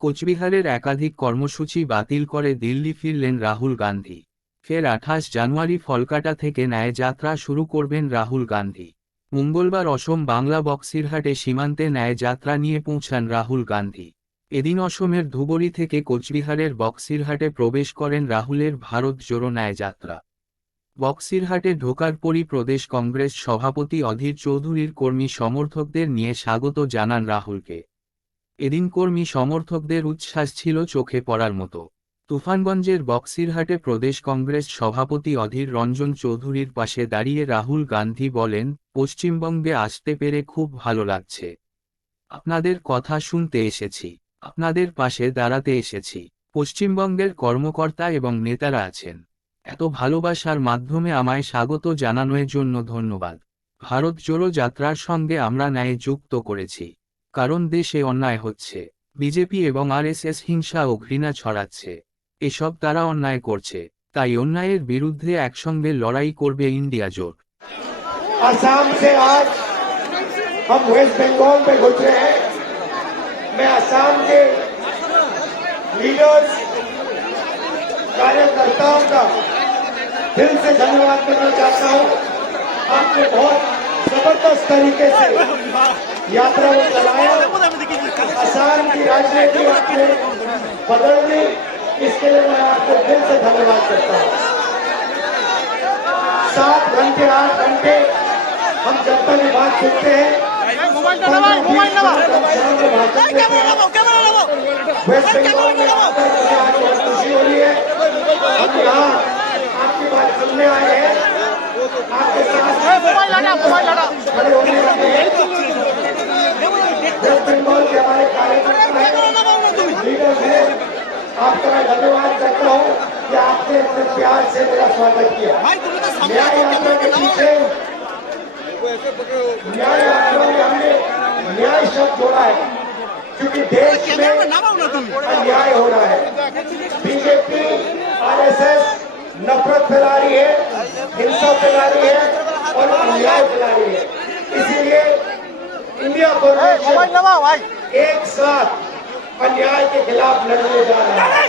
কোচবিহারের একাধিক কর্মসূচি বাতিল করে দিল্লি ফিরলেন রাহুল গান্ধী। ফের 28 জানুয়ারি ফলকাটা থেকে ন্যায় যাত্রা শুরু করবেন রাহুল গান্ধী। মঙ্গলবার অসম বাংলা বক্সিরহাটে সীমান্তে ন্যায় যাত্রা নিয়ে পৌঁছান রাহুল গান্ধী। এদিন অসমের ধুবরী থেকে কোচবিহারের বক্সিরহাটে প্রবেশ করেন রাহুলের ভারত জোড়ো ন্যায় যাত্রা। বক্সিরহাটে ঢোকার পরই প্রদেশ কংগ্রেস সভাপতি অধীর চৌধুরীর কর্মী সমর্থকদের নিয়ে স্বাগত জানান রাহুলকে। এদিন কর্মী সমর্থকদের উচ্ছ্বাস ছিল চোখে পড়ার মতো। তুফানগঞ্জের বক্সিরহাটে প্রদেশ কংগ্রেস সভাপতি অধীর রঞ্জন চৌধুরীর পাশে দাঁড়িয়ে রাহুল গান্ধী বলেন, পশ্চিমবঙ্গে আসতে পেরে খুব ভালো লাগছে। আপনাদের কথা শুনতে এসেছি, আপনাদের পাশে দাঁড়াতে এসেছি। পশ্চিমবঙ্গের কর্মকর্তা এবং নেতারা আছেন। এত ভালোবাসার মাধ্যমে আমায় স্বাগত জানানোর জন্য ধন্যবাদ। ভারত জোড়ো যাত্রার সঙ্গে আমরা ন্যায় যুক্ত করেছি, কারণ দেশে অন্যায় হচ্ছে। বিজেপি এবং আরএসএস হিংসা ও ঘৃণা ছড়াচ্ছে। এসব তারা অন্যায় করছে, তাই অন্যায়ের বিরুদ্ধে একসঙ্গে লড়াই করবে ইন্ডিয়া জোট। आसाम से आज हम वेस्ट बंगाल में गुजरे हैं। मैं आसाम के लीडर्स, कार्यकर्ताओं का दिल से धन्यवाद करना चाहता हूं। आपने बहुत जबरदस्त तरीके से यात्रा को चलाया। आसाम की राजनीति आपने बदल दी, इसके लिए मैं आपको दिल से धन्यवाद करता हूं। 7 घंटे 8 घंटे हम जनता की बात सुनते हैं। वेस्ट बंगाल में आकर मुझे आज बहुत खुशी हो रही है। हम यहाँ आपकी बात सुनने आए हैं, आपके साथ खड़े होने वाले हैं। वेस्ट बंगाल के हमारे कार्यकर्ता लीडर्स हैं, आपका मैं धन्यवाद करता हूँ कि आपने इतने प्यार से मेरा स्वागत किया। न्याय यात्रा के पीछे न्याय यात्रा में हमने न्याय शब्द जोड़ा है, क्योंकि देश में अन्याय हो रहा है। बीजेपी आरएसएस नफरत फैला रही है, हिंसा फैला रही है और अन्याय फैला रही है। इसीलिए इंडिया फॉरवर्ड एक साथ अन्याय के खिलाफ लड़ने जा रहा है।